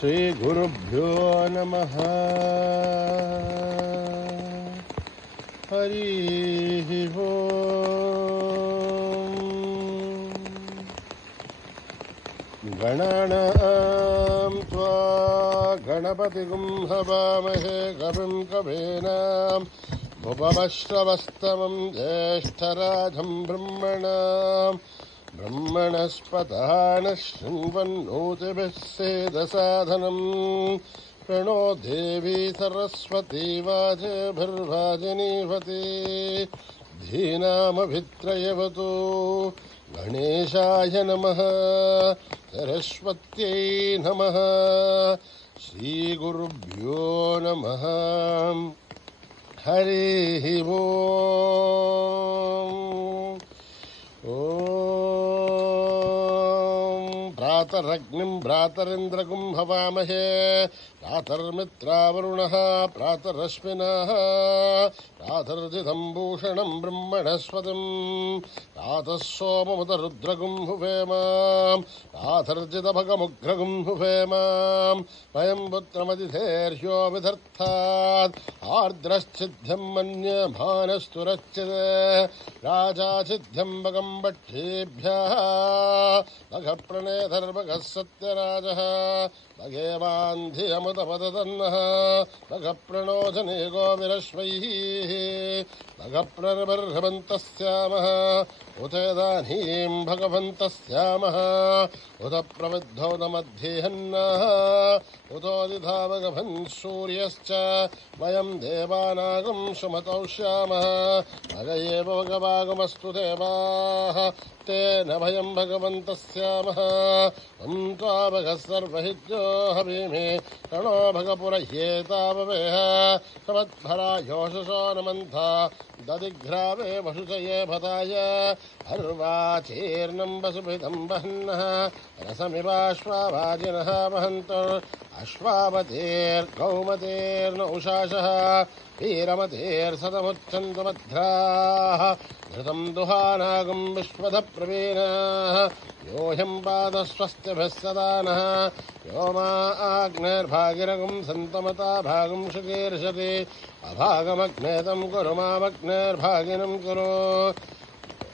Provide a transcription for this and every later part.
श्रीगुरुभ्यो नमः। हरिः ओम्। गणानां त्वा गणपतिगुं हवामहे कविं कवीनाम् उपमश्रवस्तमं ज्येष्ठराजं ब्रह्मणस्पतः नः शृण्वन्नोतिभिः सेदसाधनम्। प्रणो देवी सरस्वती वाजेभिर्वाजिनीवती। धीनामभित्रयवतु गणेशाय नमः, सरस्वत्यै नमः। श्रीगुरुभ्यो नमः। हरिः ओम्। प्रातरग्निं भ्रातरिन्द्रगुं हवामहे, प्रातर्मित्रावरुणः प्रातरश्विनः, प्रातर्जितं भूषणं ब्रह्मणस्पतिं, प्रातः सोममुतरुद्रगुं हुवेम, प्रातर्जितभगमुग्रगुं हुवेम। वयं पुत्रमतिथेर्ह्यो विधर्थात् आर्द्रश्चिद्ध्यं मन्यमानस्तुरच्यते। राजाचिद्ध्यं भगं भक्षेभ्यः भगप्रणेधर्भगः सत्यराजः। भगेवान्धियमुतपदतन्नः भगप्रणोजनेगो विरश्वैः। भगप्रर्भन्तस्यामः उतेदानीं भगवन्तः स्यामः। उत प्रविद्धोदमध्येहन्नः उतोदिधा भगवन् सूर्यश्च। वयं देवानागं सुमतौ श्यामः। भग एव भगवागमस्तु देवाः तेन भयं भगवन्तः स्यामः। त्वा भगः सर्वहित्यो हवीमे रणो भगपुरह्येताववेह। समद्भरा योषसो नमन्था ददिघ्रावे वसुचये भताय। अर्वाचीर्णं वसुभिदं वह्नः रसमिवाश्वावाजिनः वहन्तु। अश्वावतेर्गौमतेर्न उषाशः वीरमतेर्सतमुच्छन्तु भद्राः। घृतं दुहानागं विश्वधप्रवीणाः। यो ह्यं पादस्वस्तिभिः सदा नः। यो मा आग्नेर्भागिरगं सन्तमता भागं शुकीर्षति। अभागमग्नेतं कुरु मामग्नेर्भागिनं कुरु।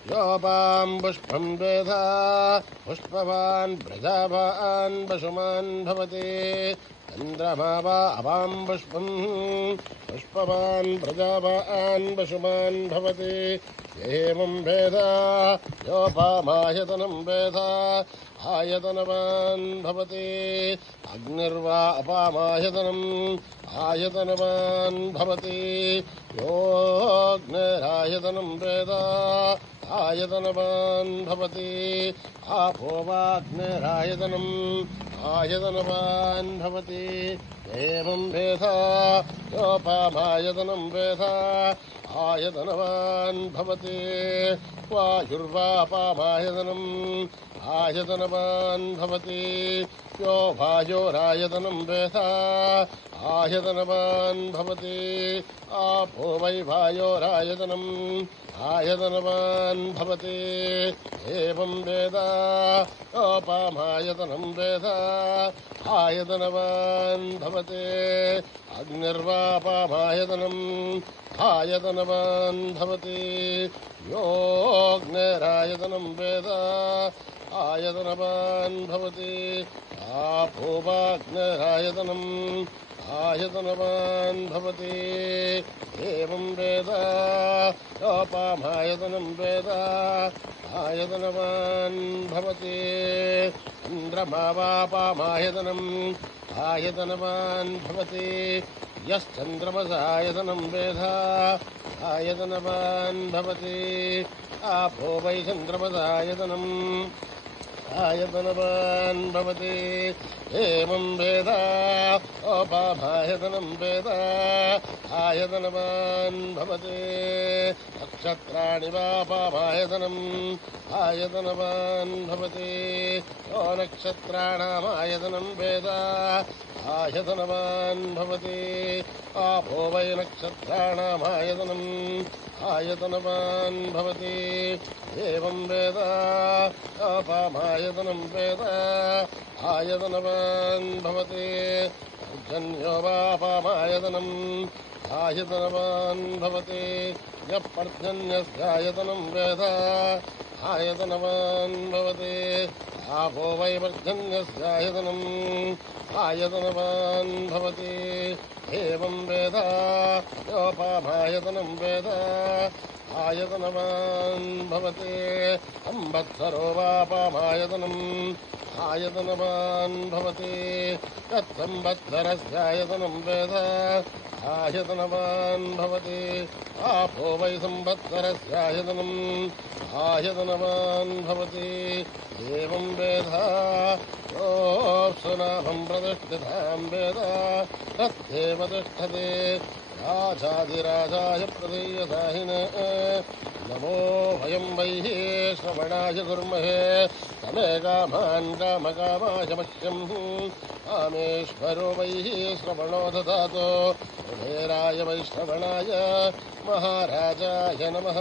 योपां पुष्पं वेधा पुष्पवान् प्रजावान् पशुमान् भवति। चन्द्रमा वा अपां पुष्पं पुष्पवान् प्रजावान् पशुमान् भवति। एवं वेदा योपामायतनं वेदा आयतनवान् भवति। अग्निर्वा अपामायतनम् आयतनवान् भवति। योऽग्निरायतनं वेदा आयतनवान् भवति। आपो वाग्निरायतनम् आयतनवान् भवति। एवं वेदा योपामायतनं वेदा आयतनवान् भवति। वायुर्वापामायतनम् आयतनवान् भवति। यो वायोरायतनं वेदा आयतनवान् भवति। आपो वै वायोरायतनम् आयतनवान् भवति। एवं वेदा योपामायतनं वेदा आयतनवान् भवति। अग्निर्वापामायतनम् आयतनवान् भवति। योऽग्निरायतनं वेदा आयतनवान् भवति। आपो वाग्निरायतनम् आयतनवान् भवति। एवं वेदा योपामायतनं वेदा आयतनवान् भवति। चन्द्रमा वापामायतनम् आयतनवान् भवति। यश्चन्द्रमसायतनं वेदा आयतनवान् भवति। आपो वै चन्द्रमसायतनम् आयतनवान् भवति। एवं वेदा योपामायतनं वेदा आयतनवान् भवति। नक्षत्राणि वापामायतनम् आयतनवान् भवति। यो नक्षत्राणामायतनं वेदा आयतनवान् भवति। आपो वै नक्षत्राणामायतनम् आयतनवान् भवति। एवं वेदा योपामाय आयतनं वेद आयतनवान् भवति पर्जन्यो वापामायतनम् आयतनवान् भवति यः पर्जन्यस्यायतनं वेद आयतनवान् भवति आपो वै पर्जन्यस्यायतनम् आयतनवान् भवति एवं वेद योपामायतनं वेद आयतनवान् भवति संवत्सरो वापामायतनम् आयतनवान् भवति तत्संवत्सरस्यायतनं वेद आयतनवान् भवति आपो वै संवत्सरस्यायतनम् आयतनवान् भवति एवं वेद योऽप्सुनाभं प्रतिष्ठितां वेद तत्तेव तिष्ठति राजाधिराजाय प्रदेयसाहिने नमो वयं वैः श्रवणाय कुर्महे तमे कामान् कामकामाय मह्यं कामेश्वरो वैः श्रवणो ददातु कुबेराय वै श्रवणाय महाराजाय नमः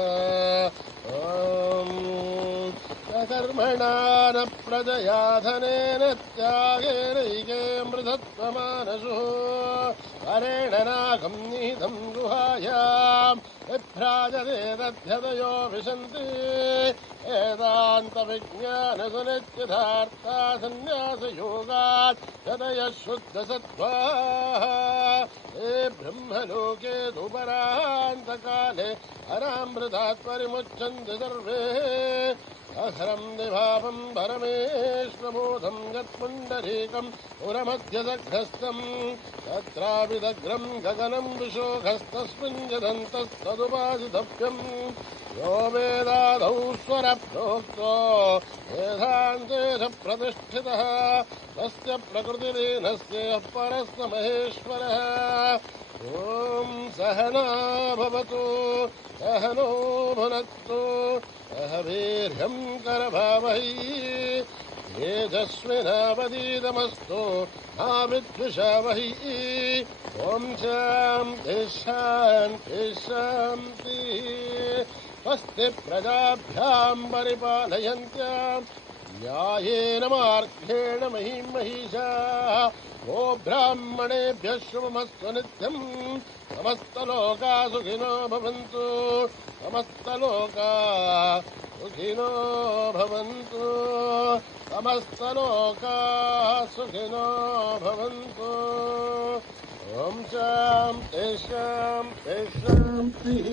कर्मणा न प्रजया धनेन त्यागेनैके मृधत्वमानसुः हरेण नागं निहितं गुहायां विभ्राजते तद्यतयो विशन्ति वेदान्तविज्ञानसुनिश्चितार्था सन्न्यासयोगात् यतयः शुद्धसत्त्वाः हे ब्रह्मलोके दुपरान्तकाले हरामृतात् परिमुच्यन्ते सर्वे अहरं दिभावं परमेश्वरबोधं यत्पुण्डरीकं पुरमध्यदग्रस्थं तत्राविदग्रं गगनं विशोघस्तस्मिन् यदन्तस्तदुपासितव्यं यो वेदादौ स्वरप्रोक्तो वेदान्ते च प्रतिष्ठितः तस्य प्रकृतिलीनस्य परस्य महेश्वरः ॐ सहना भवतु सहनो भुनक्तु सह वीर्यं करभावहै तेजस्विनावधीतमस्तु मा विद्विषावहै ॐ शान्ति शान्ति शान्तिः स्वस्ति प्रजाभ्यां परिपालयन्त्यां न्यायेन मार्गेण महीं महिषाः गो ब्राह्मणेभ्यः शुभमस्तु नित्यं समस्तलोका सुखिनो भवन्तु समस्तलोका सुखिनो भवन्तु समस्तलोका सुखिनो भवन्तु ॐ शान्ति शान्ति शान्तिः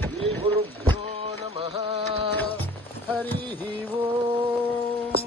श्रीगुरुभ्यो नमः हरिः ओम्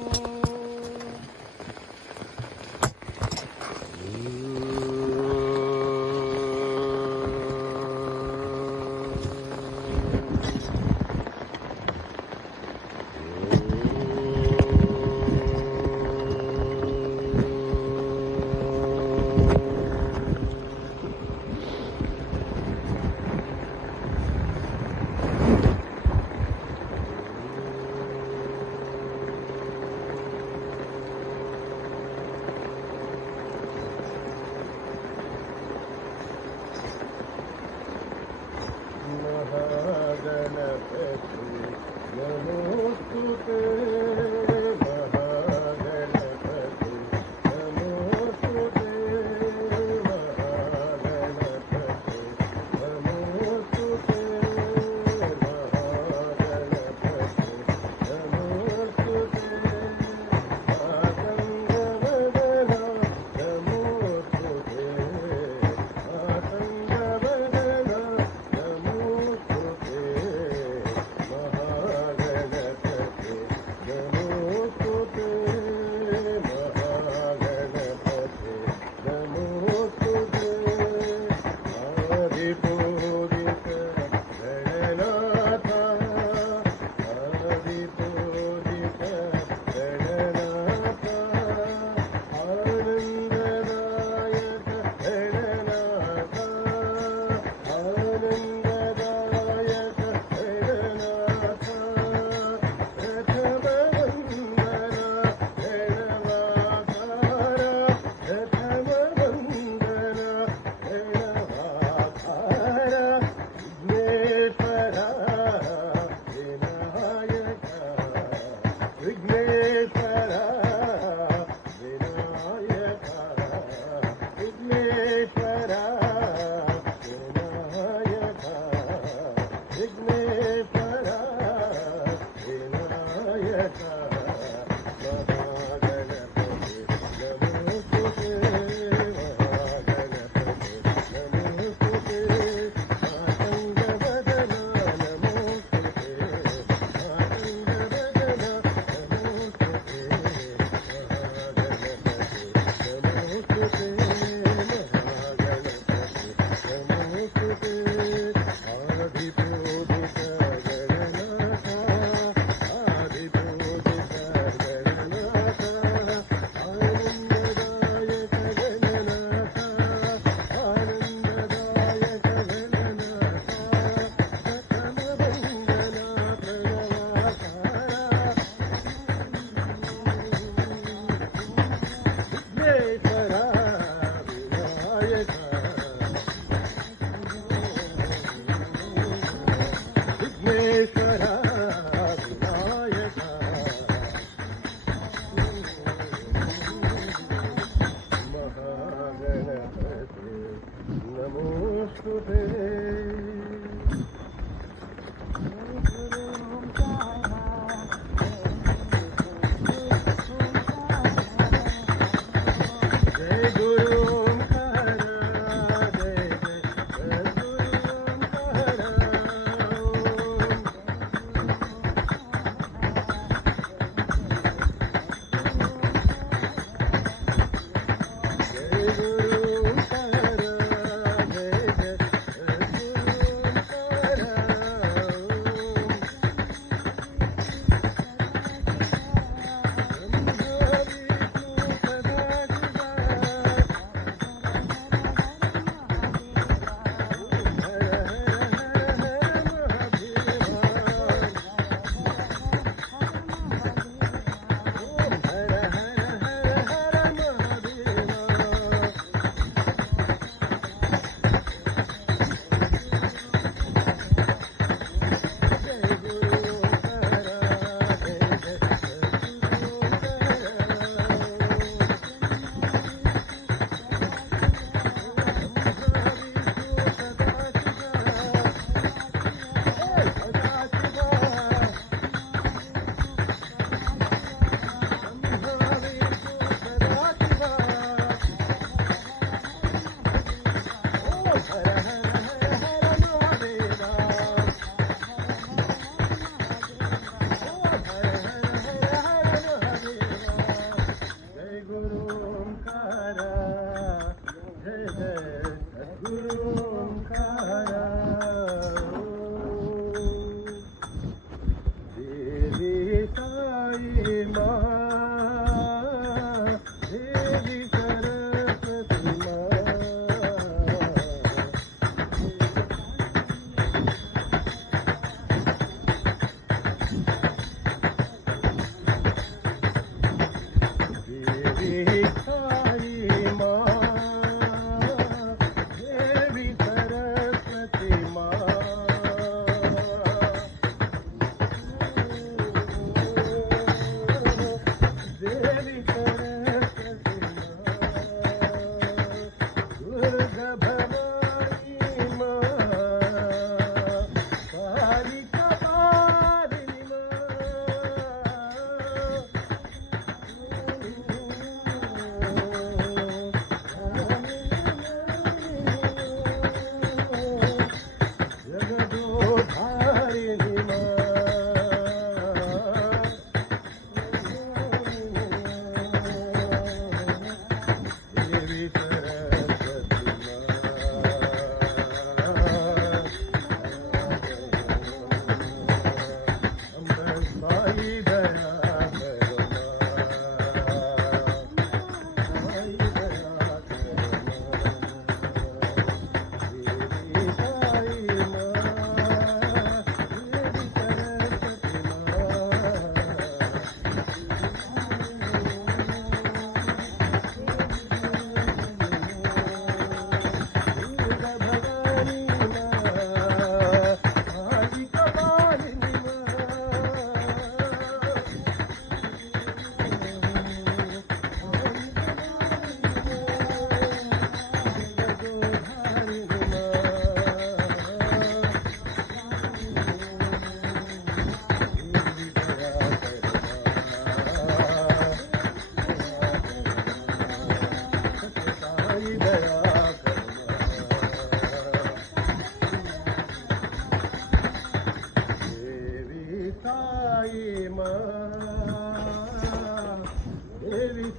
विघ्नेश्वरा ఆదిపోదు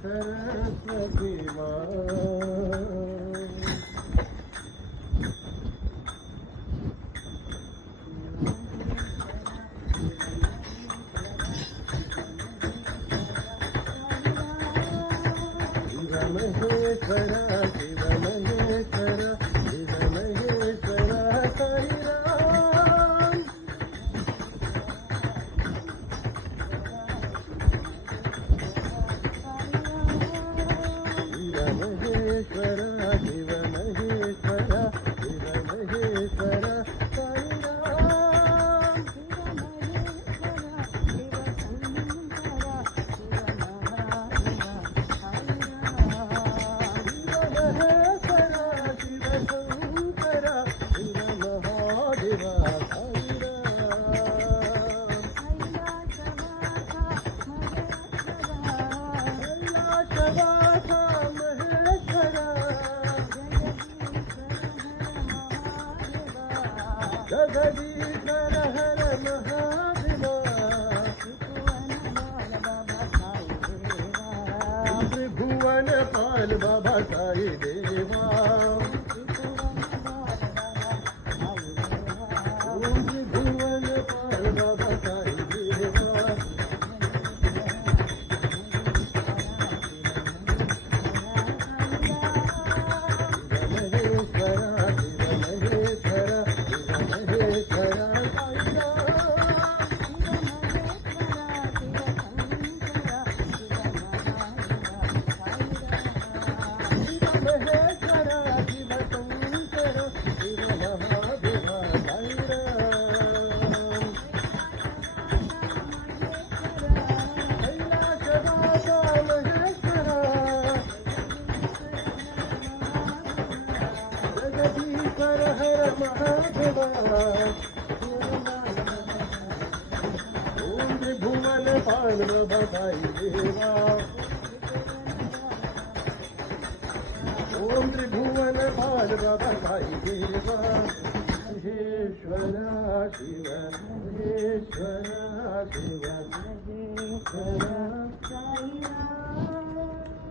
सरस्वती महेश्वरा शिव महेश्वरा शिव महेश्वरा साई राम शिव महेश्वरा शिव महेश्वरा शिव महेश्वरा साई राम जगदीश्वर हर महादेवा त्रिभुवन पाल बाबा साई देवा त्रिभुवन पाल बाबा साई देवा ओम त्रिभुवन पाल बाबा साई देवा ओम त्रिभुवन पाल बाबा साई देवा महेश्वरा शिव महेश्वरा शिव महेश्वरा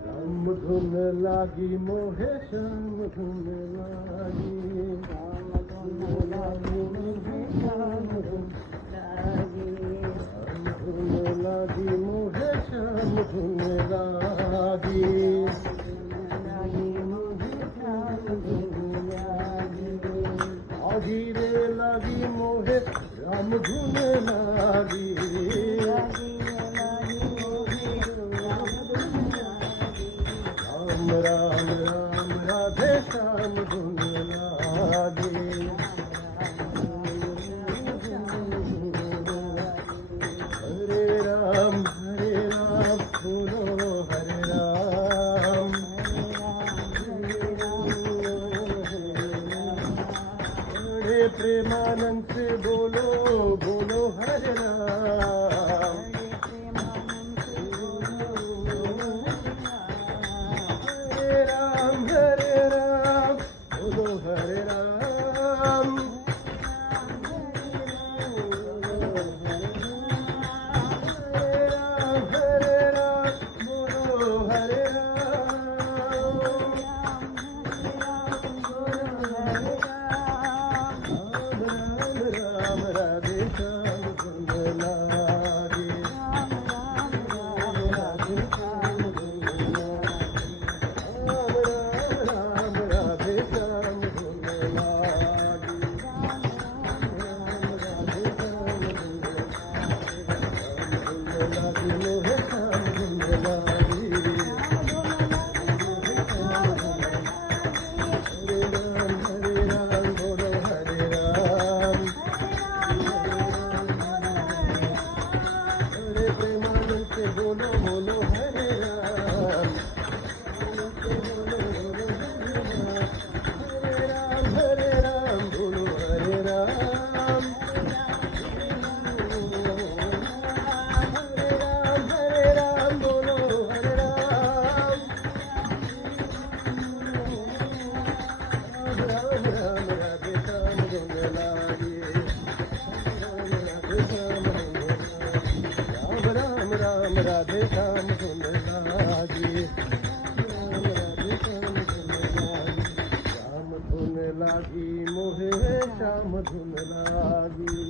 राम धुन लागी मोहे श्याम धुन लागी लागी मोहे श्याम धुन लागी आगी रे लागी मोहे राम धुन लागी राम राम राम राधे श्याम धुन लागी हरे राम बोलो हरे राम हरे प्रेमानंद से बोलो बोलो हरे राम हरे राम बोलो हरे राम राधे श्याम धुन लागे धुन लागी।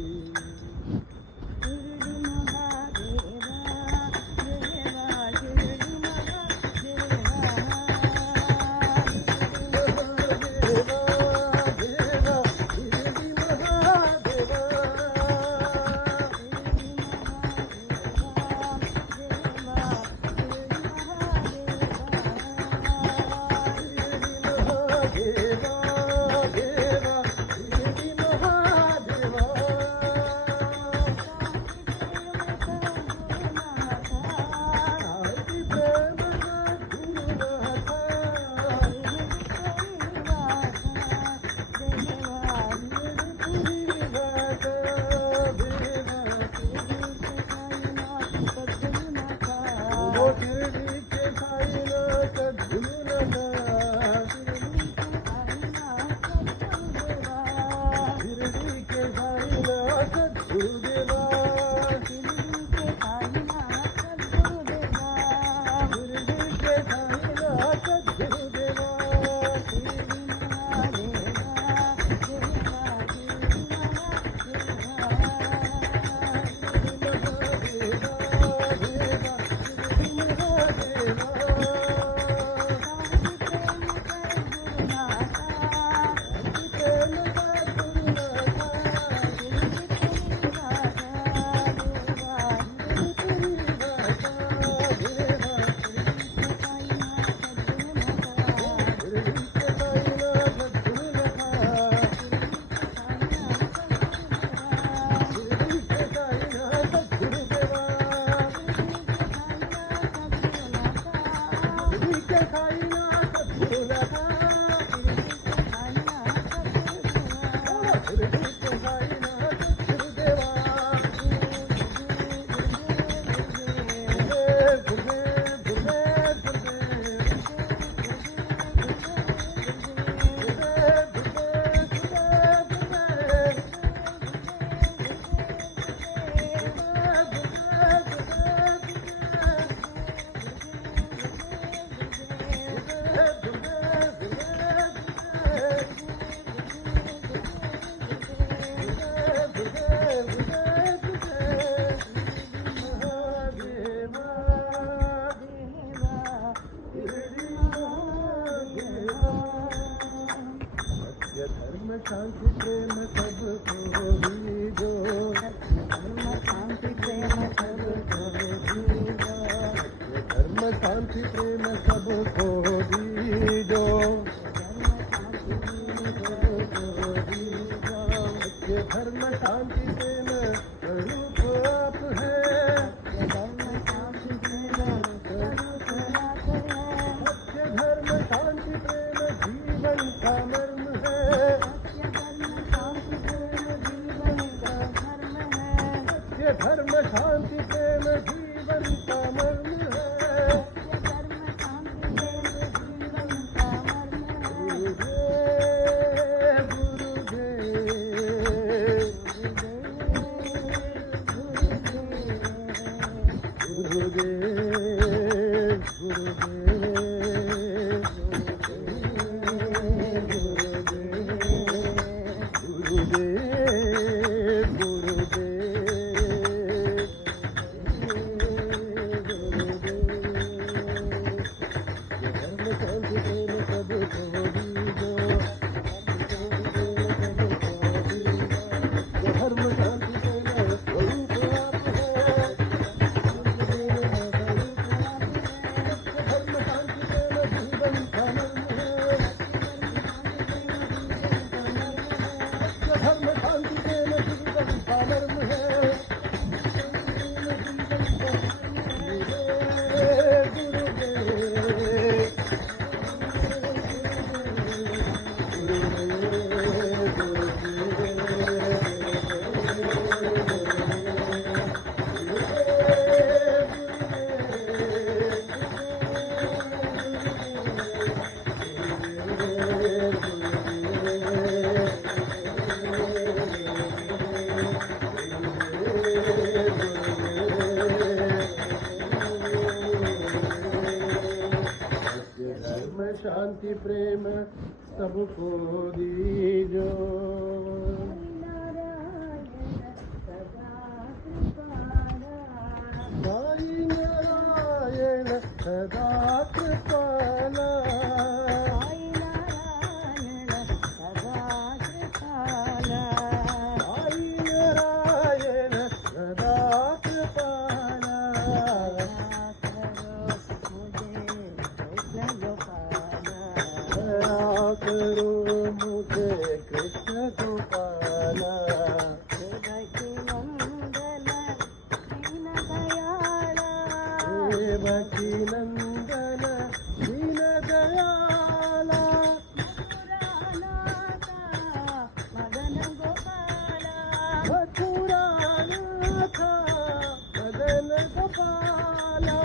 शांति प्रेम सबको दीजो, धर्म शांति प्रेम सबको दीजो, धर्म शांति प्रेम सबको दीजो, धर्म शांति प्रेम स्वरूप आप है, धर्म शांति प्रेम स्वरूप आप है, सत्य धर्म शांति प्रेम जीवन का मर्म है, धर्म शांति प्रेम जीवन का मर्म है, धर्म शांति प्रेम जीवन का मर्म है। गुरुदेव शांति प्रेम सबको दीजो। सदा कृपाला साई नारायण सदा कृपाला साई नारायण सदा कृपाला दया करो मुझे कृष्ण दया करो मुझे कृष्ण गोपाला गोपाला देवकी नंदन दीन दयाला देवकी नंदन दीन दयाला मदन गोपाला मथुरानाथ मदन गोपाला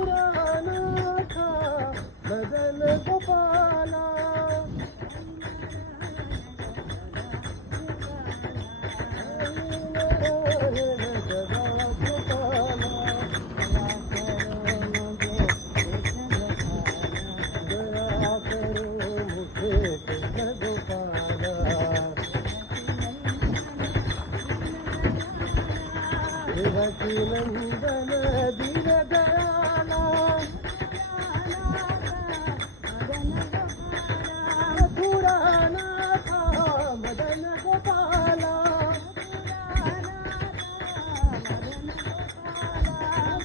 मथुरानाथ मदन गोपाला नारायण सदा गोपाला दया करो मुझे कृष्ण गोपाला देवकी नंदन दीन दयाला मथुरानाथ मदन गोपाला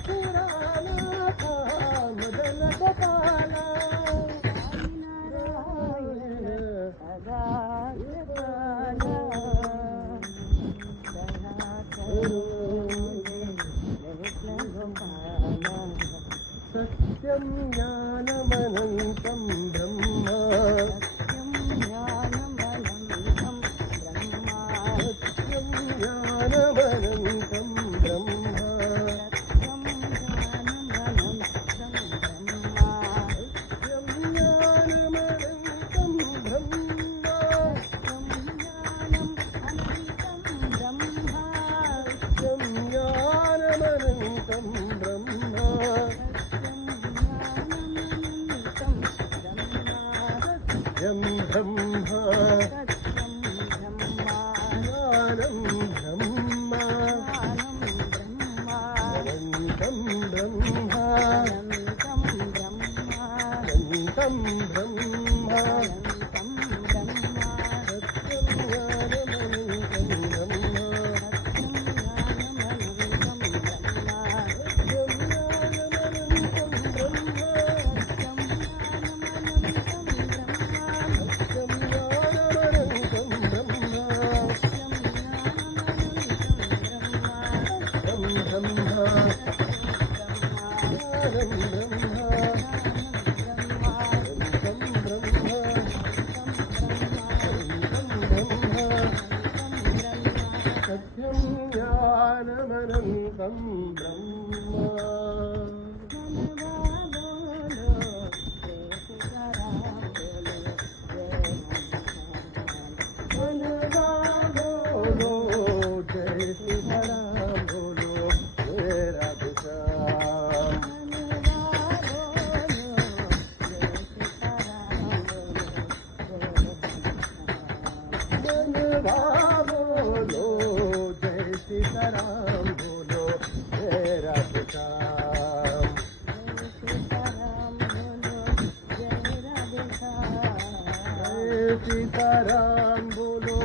मथुरानाथ मदन गोपाला सत्यं ज्ञानमनन्तं ब्रह्म सत्यं ज्ञानमनन्तं ब्रह्म सत्यं ज्ञानमनन्तं ब्रह्म सत्यं ज्ञानमनन्तं ब्रह्म सत्यं ब्रह्म ज्ञानं ब्रह्म अनन्तं ब्रह्म अनन्तं ब्रह्म सत्यं ज्ञानमनन्तं ब्रह्म सत्यं ज्ञानमनन्तं ब्रह्म सत्यं ज्ञानमनन्तं ब्रह्म सत्यं ब्रह्म ज्ञानं ब्रह्म अनन्तं ब्रह्म अनन्तं ब्रह्म सत्यं ज्ञानमनन्तं ब्रह्म मनवा बोलो जय सीताराम बोलो जय राधे श्याम मनवा बोलो जय सीताराम बोलो जय राधे श्याम जय सीताराम बोलो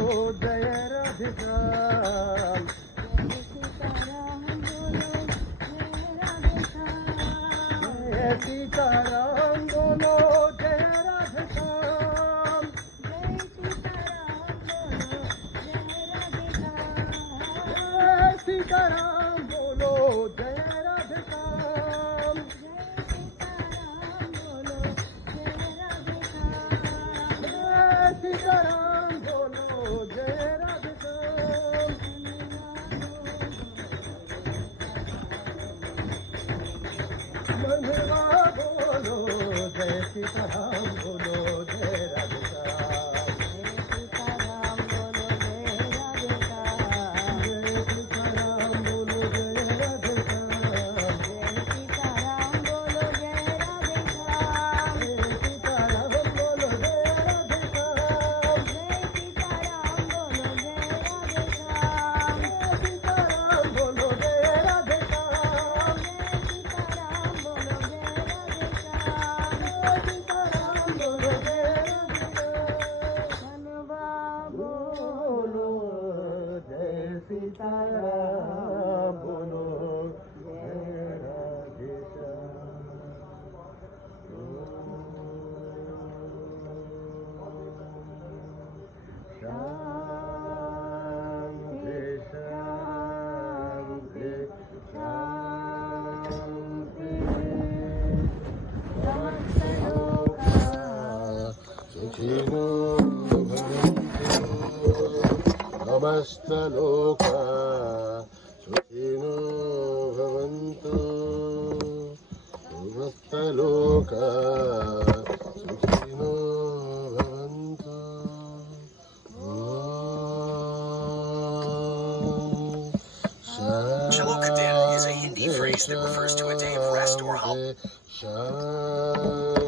जय राधे श्याम जय सीताराम बोलो जय राधे श्याम जय सीताराम बोलो जय राधे श्याम जय सीताराम बोलो जय राधे श्याम मनवा बोलो जय सीताराम बोलो जय राधे श्याम जय सीताराम बोलो जय राधे श्याम जय सीताराम सीताराम बोलो जय राधेश्याम। शांति शांति शांति। सुखिनो समस्तलोका सुखिनो भवन्तु समस्तलोका सुखिनो भवन्तु। Shalokadana is a Hindi phrase that refers to a day of rest or holiday. Shanti